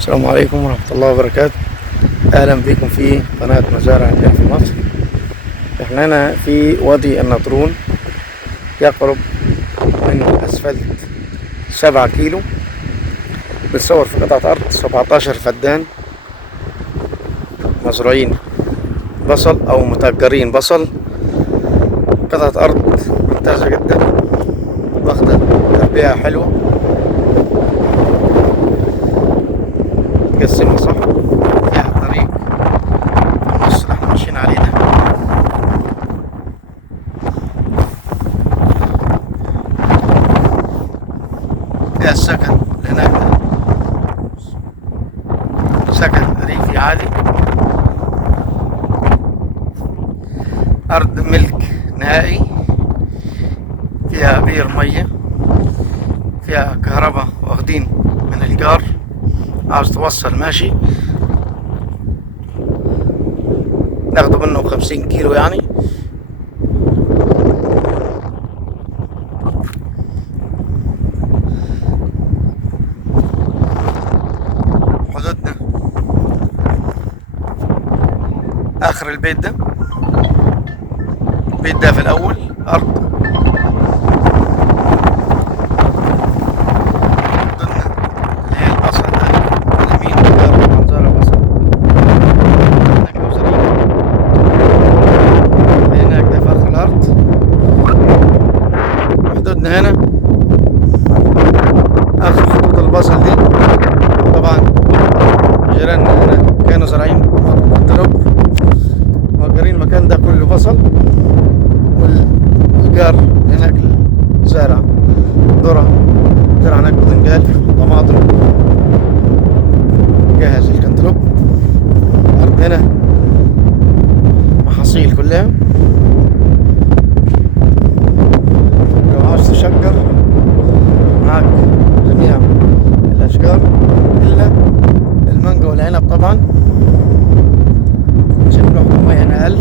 السلام عليكم ورحمة الله وبركاته. أهلا بكم في قناة مزارع النيل في مصر. احنا هنا في وادي النطرون، يقرب من أسفلت 7 كيلو. بنصور في قطعة أرض 17 فدان مزروعين بصل أو متأجرين بصل. قطعة أرض ممتازة جدا، واخدة تربية حلوة، متقسمة صح، فيها طريق في النص اللي احنا ماشيين عليه ده. فيها السكن اللي هناك ده سكن ريفي عادي. أرض ملك نهائي، فيها بير مية، فيها كهرباء، واخدين من الجار. عاوز توصل ماشي، ناخده منه 50 كيلو يعني. حدودنا آخر البيت ده، البيت ده في الأول أرض. هنا اخر خطوط البصل دي، طبعا جيراننا هنا كانوا زارعين مضرب، مأجرين المكان ده كله بصل، والجار هناك زارع ذرة، زرع هناك بذنجال، طماطم، جهز الكنتالوب. الأرض هنا محاصيل كلها. تشجر معاك جميع الأشجار إلا المانجا والعنب طبعا، عشان نروح المية هنا 1000.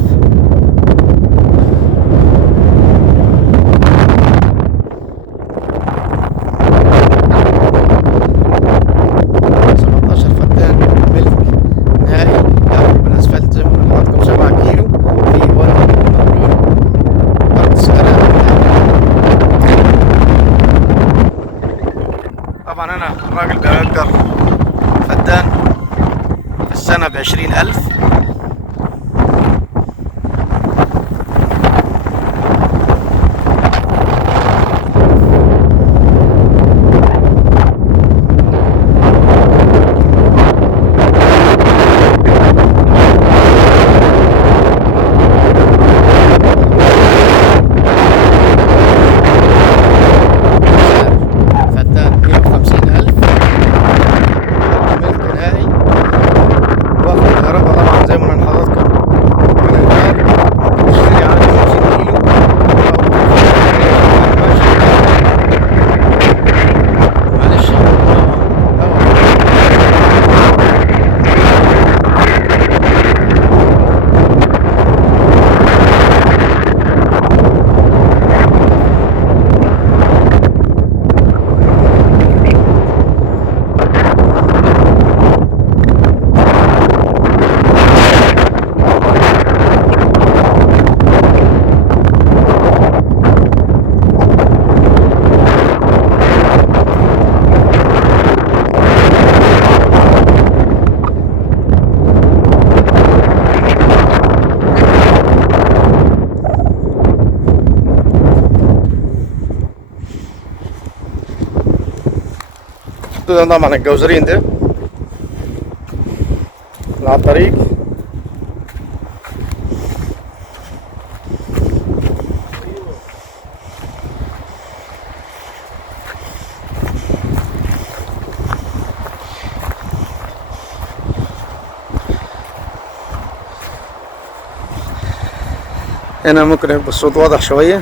طبعا انا الراجل بيأجر فدان في السنة ب20,000. ده طبعا الجوزرين ده على الطريق. هنا ممكن يبقى الصوت واضح شوية.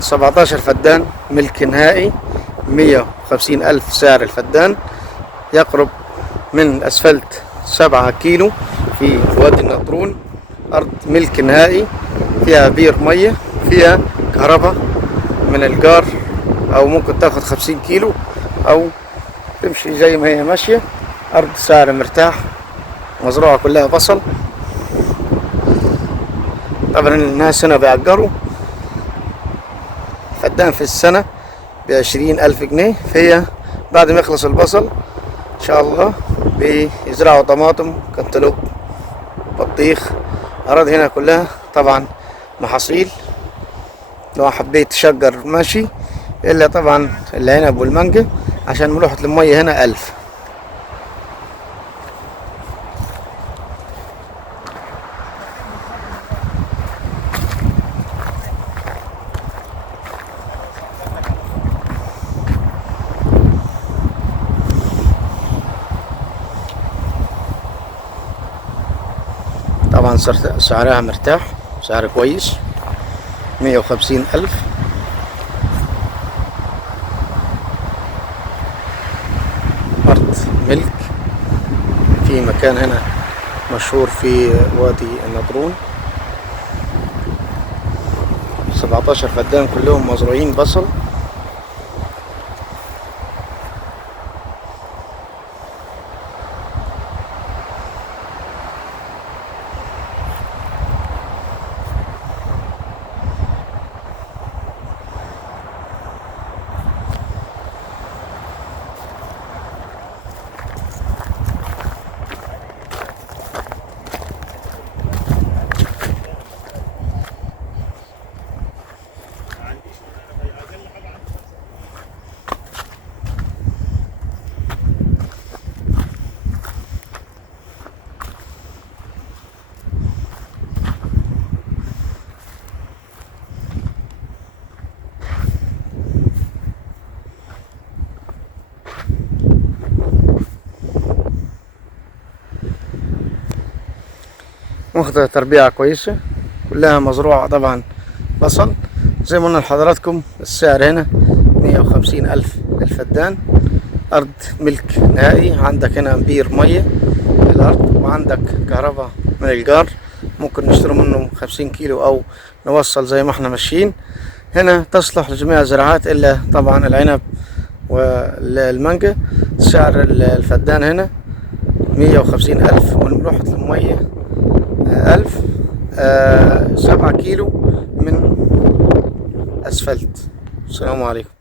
17 فدان ملك نهائي، 150,000 سعر الفدان، يقرب من أسفلت 7 كيلو في وادي النطرون. أرض ملك نهائي، فيها بير مية، فيها كهرباء من الجار، أو ممكن تاخد 50 كيلو أو تمشي زي ما هي ماشية. أرض سعر مرتاح، مزروعة كلها بصل. طبعا الناس هنا بيأجروا فدان في السنة ب20,000 جنيه، فهي بعد ما يخلص البصل إن شاء الله بيزرعوا طماطم، كنتالوب، بطيخ. أراضي هنا كلها طبعا محاصيل، لو حبيت تشجر ماشي، إلا طبعا العنب والمانجا عشان ملوحة المية هنا 1000. طبعا سعرها مرتاح، سعر كويس، 150,000. أرض ملك في مكان هنا مشهور في وادي النطرون، 17 فدان كلهم مزروعين بصل. واخدة تربيعة كويسة، كلها مزروعة طبعا بصل. زي ما قلنا لحضراتكم السعر هنا 150,000 الفدان. أرض ملك نهائي، عندك هنا بير مية في الأرض، وعندك كهرباء من الجار، ممكن نشتري منه 50 كيلو أو نوصل زي ما احنا ماشيين. هنا تصلح لجميع الزراعات إلا طبعا العنب والمانجا. سعر الفدان هنا 150,000، والملوحة المية 1000. 7 كيلو من أسفلت. السلام عليكم.